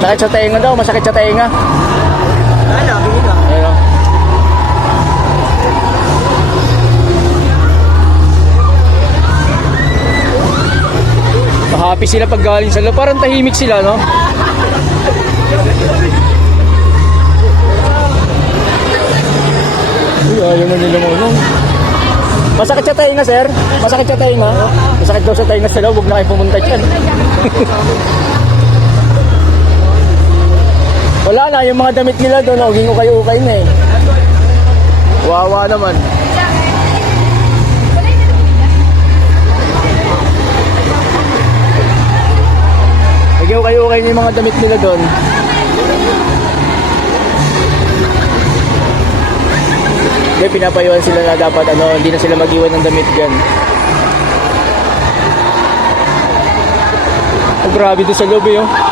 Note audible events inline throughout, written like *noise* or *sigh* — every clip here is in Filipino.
Sakit sa tenga daw, masakit sa tenga. Bigyan ka. Ayun o. Happy sila pag galing sa loob. Parang tahimik sila, no? Uy, ayaw na nila mo, no? Masakit sa tainga, sir? Masakit sa tainga? Masakit daw sa tainga loob. Huwag na kayo pumunta dyan. *laughs* Wala na, yung mga damit nila doon, oh, gingo kayo ukay na eh. Wawa naman. Gingo kayo ukay na yung mga damit nila doon. Hindi, pinapayuhan sila na dapat ano, hindi na sila mag-iwan ng damit dyan. Oh, grabe doon sa loob eh, oh.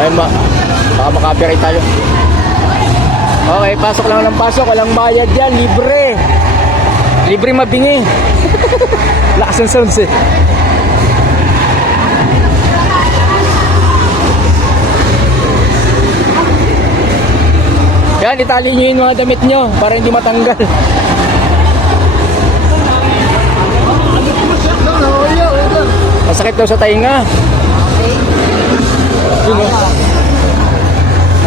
Ay, ma baka makapiright tayo. Okay, pasok lang ng pasok. Walang bayad yan. Libre. Libre mabingi. *laughs* Lakas ng sounds eh. Yan, itali nyo yung mga damit nyo para hindi matanggal. Masakit daw sa tainga. Yun o.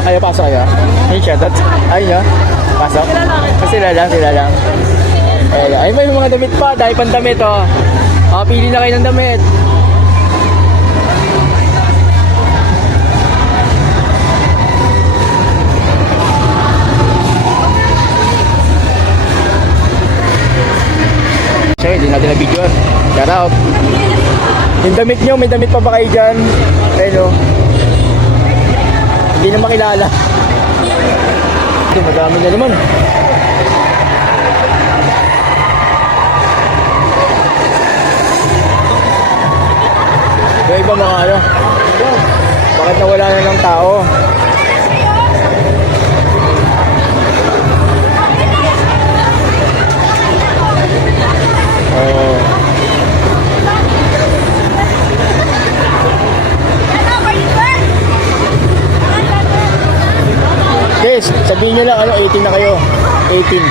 Kaya pasok kayo? Hey, shoutout. Ay, nyo. Pasok. Sila lang, sila lang. Ay, ay, may mga damit pa. Dahil pang damit, oh. Ah, pili na kayo ng damit. So, hindi natin na video. Shout out. Yung damit nyo, may damit pa ba kayo dyan? Ayun o. Na makilala. Ito, madami na naman. Yung iba mga ano, bakit nawala na ng tao? 18.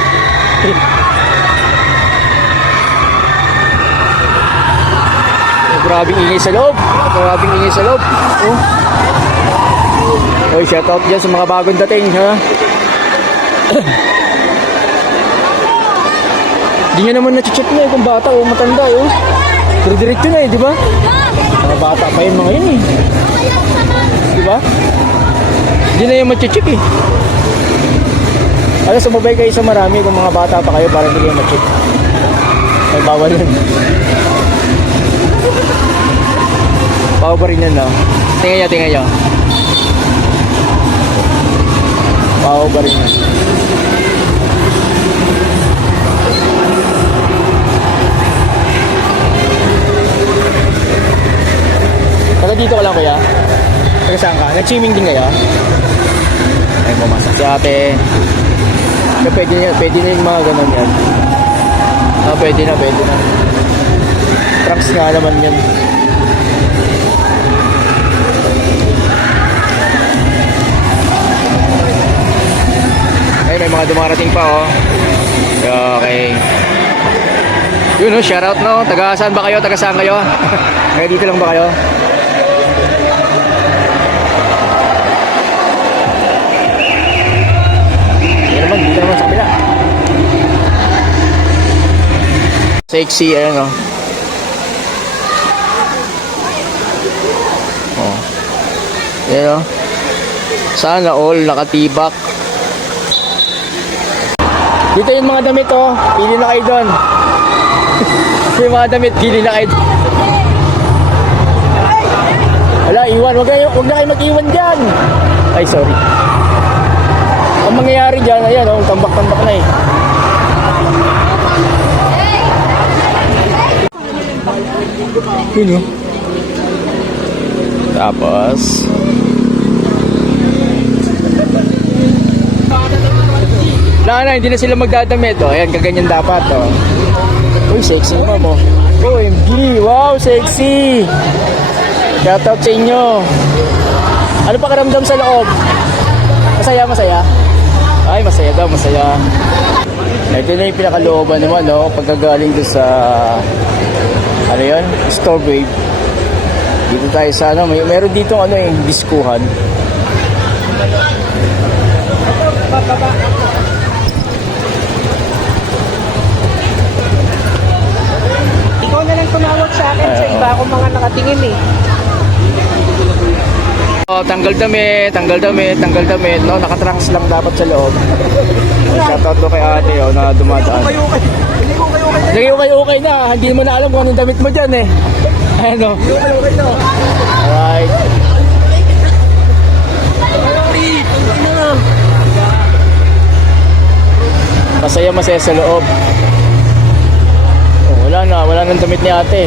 Oh, grabing ingay sa loob. Grabing ingay sa loob. Oh. Oy, shout out dyan sa mga bagong dating, ha? Hindi nyo naman na-check na eh kung bata o matanda, eh. oh. Pero diretso na eh, di ba? Mga bata pa yun mga yun eh. Di ba? Hindi na yung ma-check eh. Alam, sumabay kayo sa marami kung mga bata pa kayo para hindi kayo ma-check. May bawal yun. Bawal pa rin yan, no? Tingnan nyo, tingnan nyo. Bawal pa rin yan. Taga dito ka lang kuya? Taga saan ka? Nag-swimming din kayo? Ay, pumasok si ate. Kaya pwede na, pwede na yung mga ganun yan. Ah, pwede na, pwede na. Trucks nga naman yan. Ay, may mga dumarating pa, oh. Okay. Yun, oh, shout out, no? Taga saan ba kayo? Taga saan kayo? *laughs* Taga dito lang ba kayo? Naman, dito naman sa kabila. Sexy, ayan o. Oh. Ayan o. Sana all nakatibak. Dito yung mga damit oh. Pili na kayo doon. *laughs* yung mga damit, pili na kayo doon. Wala, iwan. Huwag, kayo, huwag na kayo mag-iwan dyan. Ay, sorry. Ang mangyayari dyan, ayan, oh, tambak-tambak na eh. Yun oh. Tapos, Wala na, hindi na sila magdadamit. Oh. Ayan, kaganyan dapat. Oh. Uy, sexy mo mo. OMG, wow, sexy. Shout out sa inyo. Ano pa karamdam sa loob? Masaya, masaya? Ay, masaya daw, masaya. Ito na yung pinakalooban naman, no? Pagkagaling doon sa, ano yun? Store Wave. Dito tayo sa, ano, may, meron dito, ano, yung diskuhan. Ikaw tanggal damit, tanggal damit, tanggal damit, no? Nakatrunks lang dapat sa loob. Shoutout to kay ate, oh, na dumadaan. Hindi ko kayo okay, okay na. Hindi mo na alam kung anong damit mo dyan, eh. *laughs* Ano? Kayo kayo kayo. Alright. Masaya, masaya sa loob. Oh, wala na, wala nang damit ni ate.